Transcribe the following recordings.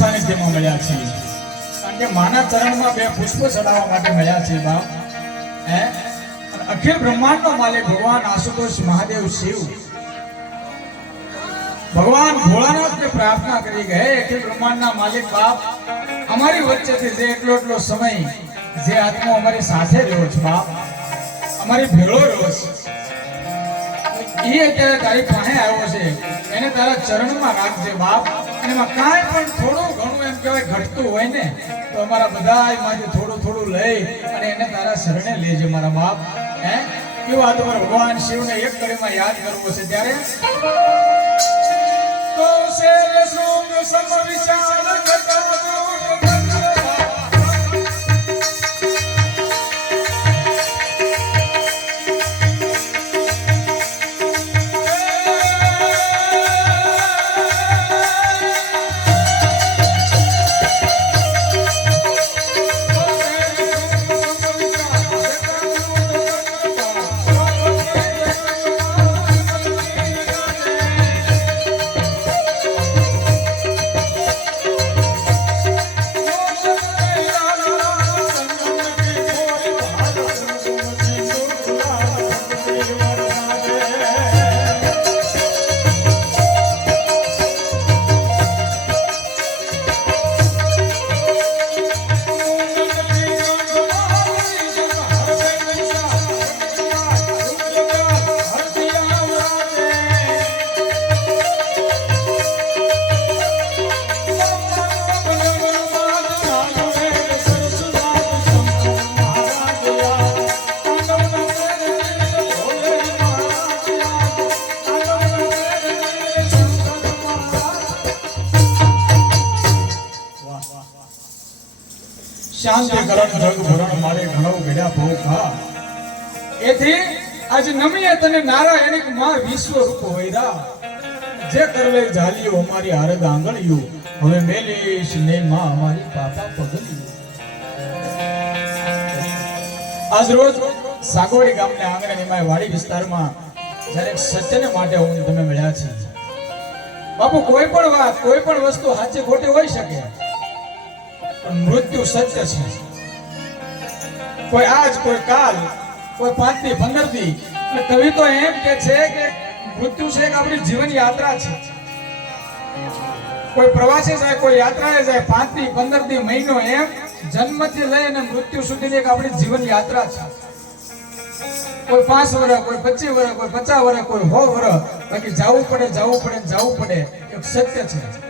સાનિધ્યમાં મળ્યા છીએ. કારણ કે માના ચરણમાં બે પુષ્પ ચડાવવા માટે મળ્યા છે બાપ. હે? અખિલ બ્રહ્માંડનો માલિક ભગવાન આશુતોષ મહાદેવ શિવ. ભગવાન ભોળાનાથને પ્રાર્થના કરી કે, હે અખિલ બ્રહ્માંડના માલિક બાપ, અમારી વચ્ચેથી જે એટલો એટલો સમય જે આત્મા અમારી સાથે રહ્યો છે, બાપ. અમારી ભેળો રહ્યો છે. એ અત્યારે તારી પાસે આવ્યો છે. એને તારા ચરણમાં રાખજે, બાપ. અને એમાં કાંઈ પણ થોડું ઘણું એમ કહેવાય ઘટતું હોય ને, તો અમારા બધા એમાંથી થોડું થોડું લઈ અને એને તારા શરણે લેજે મારા બાપ. હે? કેવું આ તમારે ભગવાન શિવને એક કડીમાં યાદ કરવો છે ત્યારે? શૃંગ સમ વિશાલ શાંતિ કરણ જગ ભરણ મારે ઘણો ઘડ્યા ભોગ. ખા એથી આજ નમીએ તને નારાયણિકમાં વિશ્વ રૂપ હોયરા. જે કરલે ઝાલીઓ અમારી હારદ આંગળીઓ હવે મેલીશ ને માં અમારી પાપા પગલીઓ આજ રોજ સાગોડી ગામને આંગણે નિમાય વાડી વિસ્તારમાં જ્યારે સત્યને માટે હું તમે મળ્યા છે બાપુ, કોઈ પણ વાત, કોઈ પણ વસ્તુ સાચી ખોટી હોઈ શકે. મૃત્યુ સત્ય છે. કોઈ આજ, કોઈ કાલ, કોઈ પાંચથી પંદરથી કવિ તો એમ કે છે કે મૃત્યુ છે એક આપણી જીવન યાત્રા છે. કોઈ પ્રવાસે જાય, કોઈ યાત્રાએ જાય પાંચથી મહિનો એમ જન્મથી લઈને મૃત્યુ સુધીની એક આપણી જીવન યાત્રા છે. કોઈ પાંચ વર્ષ કોઈ પચીસ વર્ષ કોઈ પચાસ વર્ષ કોઈ સો વર્ષ બાકી જવું પડે જવું પડે જવું પડે. એક સત્ય છે.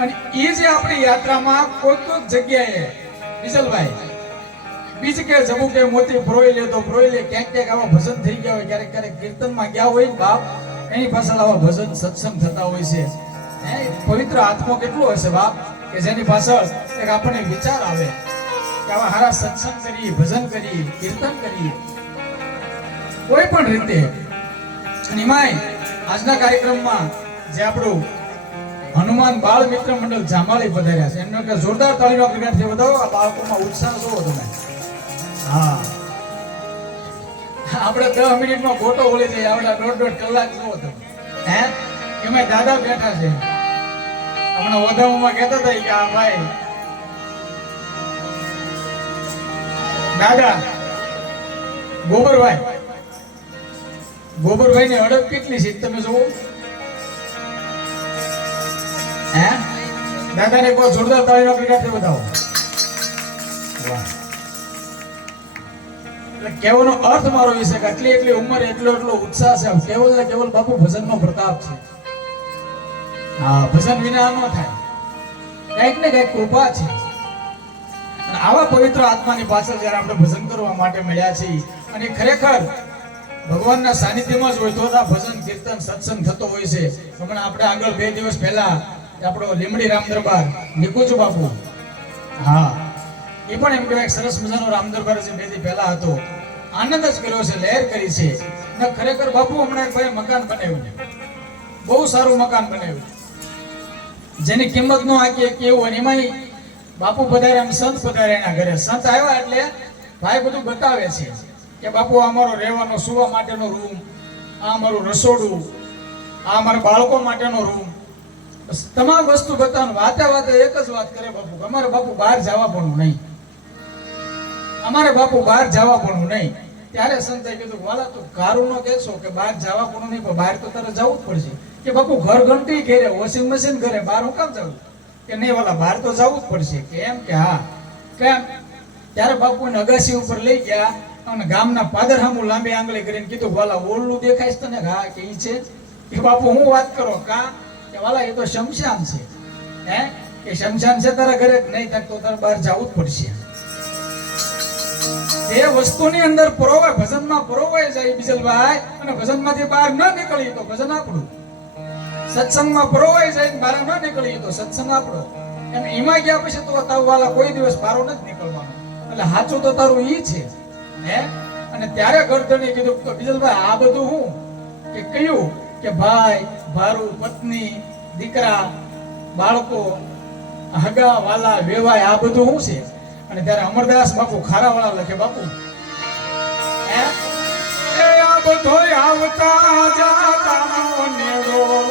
અને એ જે આપણી યાત્રામાં કોઈ કોઈ જગ્યાએ, વિશલભાઈ, બીજ કે જમુ કે મોતી પ્રોઈ લે તો પ્રોઈ લે, ક્યાંક ક્યાંક આવા ભજન થઈ ગયા હોય, ક્યારેક ક્યારેક કીર્તનમાં ગયા હોય બાપ, એની પાછળ આવા ભજન સત્સંગ થતા હોય છે. પવિત્ર આત્મો કેટલો હશે બાપ, કે જેની પાછળ એક આપણને વિચાર આવે, કે આવા હારા સત્સંગ કરીએ, ભજન કરીએ, કીર્તન કરીએ. કોઈ પણ રીતે નિમાય આજના કાર્યક્રમમાં જે આપણું હનુમાન બાળ મિત્ર મંડળ જામાળી પધાર્યા છે. એમનો કે જોરદાર તાળીનો ક્રિકેટ છે બધો આ બાળકોમાં ઉત્સાહ જોવો તમે. હા. આપણે દસ મિનિટમાં ફોટો ઓળી જઈએ આપણે દોઢ દોઢ કલાક જોવો તમે. હે? એમાં દાદા બેઠા છે. હમણાં વધામમાં કહેતા હતા કે આ ભાઈ. દાદા. ગોબરભાઈ. ગોબરભાઈ ની અડપ કેટલી છે તમે જોવો હે? દાદા કોઈ જોરદાર તાળીનો ક્રિકેટ બતાવો કહેવાનો અર્થ મારો વિશે કે એટલી ઉંમર, એટલો એટલો ઉત્સાહ છે. કેવલ ને કેવલ બાપુ ભજનનો પ્રતાપ છે. હા, ભજન વિના ન થાય. કંઈક ને કંઈક કૃપા છે. આવા પવિત્ર આત્માની પાછળ જ્યારે આપણે ભજન કરવા માટે મળ્યા છીએ, અને ખરેખર ભગવાનના સાનિધ્યમાં જ હોય તો ભજન, કીર્તન, સત્સંગ થતો હોય છે. હમણાં આપણે આગળ બે દિવસ પહેલા આપણો લીમડી રામ દરબાર નિકુંજ બાપુ. હા. એ પણ એમ કહેવાય સરસ મજાનો રામ દરબાર જે બે દી પહેલા હતો. આનંદ જ કર્યો છે, લહેર કરી છે. ને ખરેખર બાપુ હમણાં એક ભાઈ મકાન બનાવ્યું. છે બહુ સારું મકાન બનાવ્યું. જેની કિંમત નો આકી એવું અને એમાંય બાપુ પધાર્યા સંત પધાર્યા એના ઘરે. સંત આવ્યા એટલે ભાઈ બધું બતાવે છે કે બાપુ, આ અમારો રહેવાનો સુવા માટેનો રૂમ આ અમારું રસોડું, આ અમારા બાળકો માટેનો રૂમ તમામ વસ્તુ બતાવવાનું. વાતે વાતે એક જ વાત કરે બાપુ અમારે બાપુ બહાર જવા પણ નહીં. અમારે બાપુ બહાર જવા પણ નહીં. ત્યારે સંતે કીધું, વાલા, તું કારું નો કહેશો કે બહાર જવા પણ નહીં, પણ બહાર તો તારે જવું જ પડશે. કે બાપુ, ઘર ઘંટી ઘેરે વોશિંગ મશીન ઘરે, બહાર હું કામ જવું કે નહીં, વાલા, બહાર તો જવું જ પડશે. કે એમ કે હા, કેમ? ત્યારે બાપુને અગાસી ઉપર લઈ ગયા અને ગામના પાદર સામું લાંબી આંગળી કરીને કીધું, વાલા ઓરલું દેખાય તને? હા, કે છે કે બાપુ, હું વાત કરો, કા? કે વાલા, એ તો શમશાન છે. હે? કે શમશાન છે તારા ઘરે? નહીં તક તો તારે બહાર જવું જ પડશે. એ વસ્તુની અંદર પરોવાય, ભજનમાં પરોવાય જાય બિજલભાઈ, અને ભજનમાંથી બહાર ન નીકળીએ તો ભજન આપણું. સત્સંગમાં પરોવાય જાય બહાર ન નીકળીએ તો સત્સંગ આપણો. એમ એમાં ગયા પછી તો તારું વાલા કોઈ દિવસ બારો નથી નીકળવાનો. એટલે સાચું તો તારું ઈ છે. હે? અને ત્યારે ગરદને કીધું બીજલભાઈ, આ બધું હું? કે કયું? કે ભાઈ, ભારું પત્ની, દીકરા, બાળકો, હગા, વાલા, વેવાય, આ બધું શું છે? અને ત્યારે અમરદાસ બાપુ ખારાવાળા લખે, બાપુ આવતા જાતા નેડો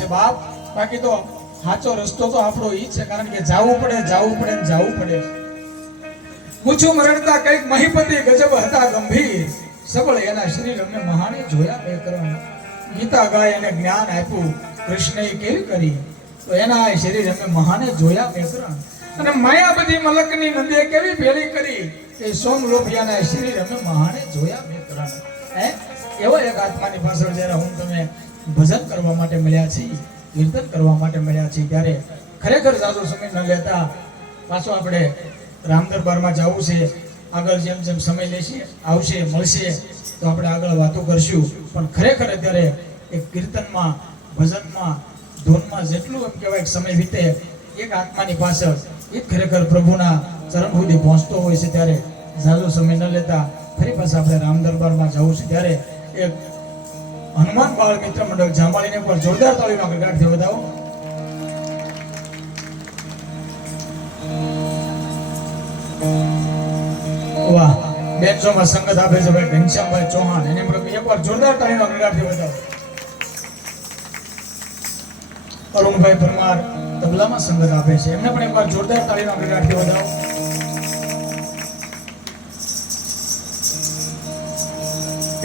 છે બાપ. બાકી તો સાચો રસ્તો તો આપણો ઈ છે, કારણ કે જાવું પડે જાવું પડે ને જાવું પડે. પૂછું મરણતા કંઈક મહીપતિ ગજબ હતા ગંભીર. સબળ એના શરીર અમને મહાને જોયા બે કરણ. ગીતા ગાય એને જ્ઞાન આપ્યું, કૃષ્ણએ કેવી કરી? તો એના શરીર અમે મહાને જોયા બે કરણ. અને માયાબધી મલકની નદીએ કેવી ભેળી કરી? એ સોમ લોભિયાના શરીર અમે મહાને જોયા બે કરણ. હે? એવો એક આત્માની પાછળ જ્યારે હું તમે ભજન કરવા માટે મળ્યા છે, કીર્તન કરવા માટે મળ્યા છે. ત્યારે ખરેખર સાચો સમય ન લેતા પાછો આપણે રામ દરબારમાં જવું છે. આગળ જેમ જેમ સમય લેશે, આવશે, મળશે, તો આપણે આગળ વાતો કરશું. પણ ખરેખર અત્યારે એક કીર્તનમાં, ભજનમાં, ધૂનમાં જેટલું એમ કહેવાય સમય વીતે, એક આત્માની પાછળ એ ખરેખર પ્રભુના ચરણ સુધી પહોંચતો હોય છે. ત્યારે ઝાઝો સમય ન લેતા ફરી પાછા આપણે રામ દરબારમાં જવું છે. ત્યારે એક હનુમાન બાળ મિત્ર મંડળ, જાંબાળીને પર જોરદાર તાળીનો ગગાડથી વધાવો વાહ બેનસોમાં સંગત આપે છે ભાઈ, ઘનશ્યામભાઈ ચૌહાણ, એને પણ એકવાર જોરદાર તાળીનો ગગાડથી વધાવો અરુણભાઈ પરમાર, તબલામાં સંગત આપે છે, એમને પણ એકવાર જોરદાર તાળીનો ગગાડથી વધાવો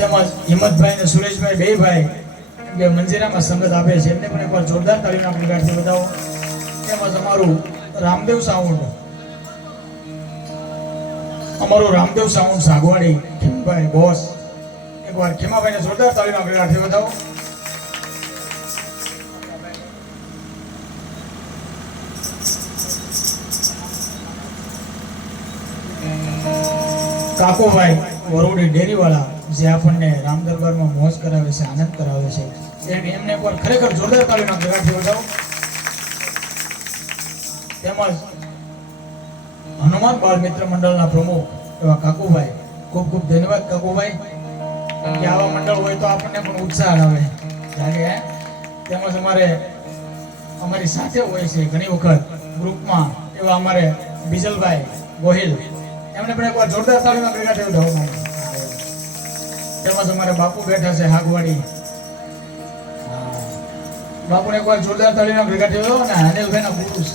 તેમજ હિંમતભાઈ અને સુરેશભાઈ બે ભાઈ કે મંજીરામાં સંગત આપે છે. એમને પણ એકવાર જોરદાર તાળીના ગગાડથી બતાવો. તેમજ અમારું રામદેવ સાઉન્ડ અમારું રામદેવ સાઉન્ડ સાગવાડી, ખીમભાઈ બોસ. એકવાર ખીમાભાઈને જોરદાર તાળીના ગગાડથી બતાવો. કાકોભાઈ વરોડી ડેરીવાળા જે આપણને રામ દરબારમાં મોજ કરાવે છે, આનંદ કરાવે છે, એમ એમને પણ ખરેખર જોરદાર તાળીનો જગાથી વધાવો તેમજ હનુમાન બાળ મિત્ર મંડળના પ્રમુખ એવા કાકુભાઈ, ખૂબ ખૂબ ધન્યવાદ કાકુભાઈ. કે આવા મંડળ હોય તો આપણને પણ ઉત્સાહ આવે જાગે તેમજ અમારે, અમારી સાથે હોય છે ઘણી વખત ગ્રુપમાં એવા અમારે બીજલભાઈ ગોહિલ. એમને પણ એકવાર જોરદાર તાળીમાં ભેગા થયું ધાવમાં તેમજ તમારા બાપુ બેઠા છે હાગવાડી બાપુને એકવાર જોરદાર તળીના ભેગા થયો ને અનિલભાઈના પુરુષ.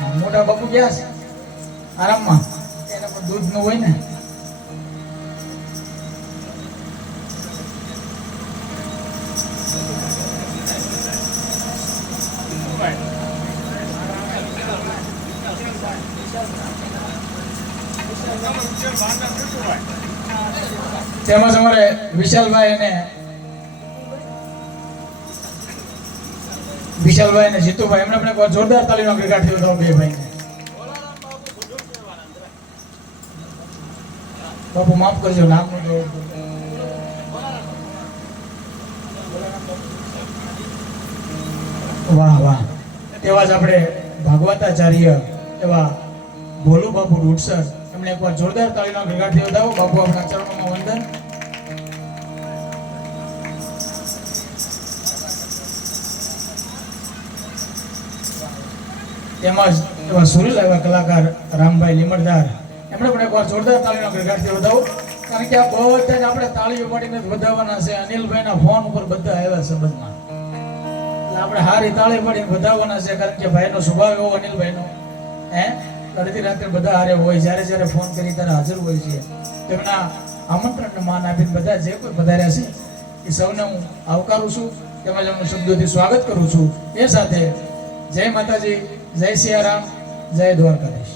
હા, મોટા બાપુ ગયા છે? આરામમાં. એને પણ દૂધનું હોય ને. તેમજ અમારે વિશાલભાઈ અને વિશાલભાઈ અને જીતુભાઈ. એમને પણ જોરદાર તાલીનો ભેગા થયો હતો બે ભાઈ બાપુ, માફ કરજો, નામનું વાહ વાહ. તેવા જ આપણે ભાગવતાચાર્ય એવા ભોલુ બાપુ ડુડસર એમને એકવાર જોરદાર તાળીનો ભેગા થયો હતો બાપુ આપણા ચરણોમાં વંદન. તેમજ એવા સુરેલ એવા કલાકાર રામભાઈ લીમડદાર. એમણે પણ એકવાર જોરદાર તાળીનો ગરગાડથી વધાવો કારણ કે આ બધાને આપણે તાળીઓ પાડીને જ વધાવવાના છે. અનિલભાઈના ફોન ઉપર બધા આવ્યા સંબંધમાં. એટલે આપણે હારી તાળી પાડીને વધાવવાના છે. કારણ કે ભાઈનો સ્વભાવ એવો અનિલભાઈનો. હે? અડધી રાત્રે બધા હારે હોય, જ્યારે જ્યારે ફોન કરી ત્યારે હાજર હોય છે. તેમના આમંત્રણને માન આપીને બધા જે કોઈ પધાર્યા છે, એ સૌને હું આવકારું છું, તેમજ હું શબ્દોથી સ્વાગત કરું છું. એ સાથે જય માતાજી, જય સિયારામ, જય દ્વારકાધીશ.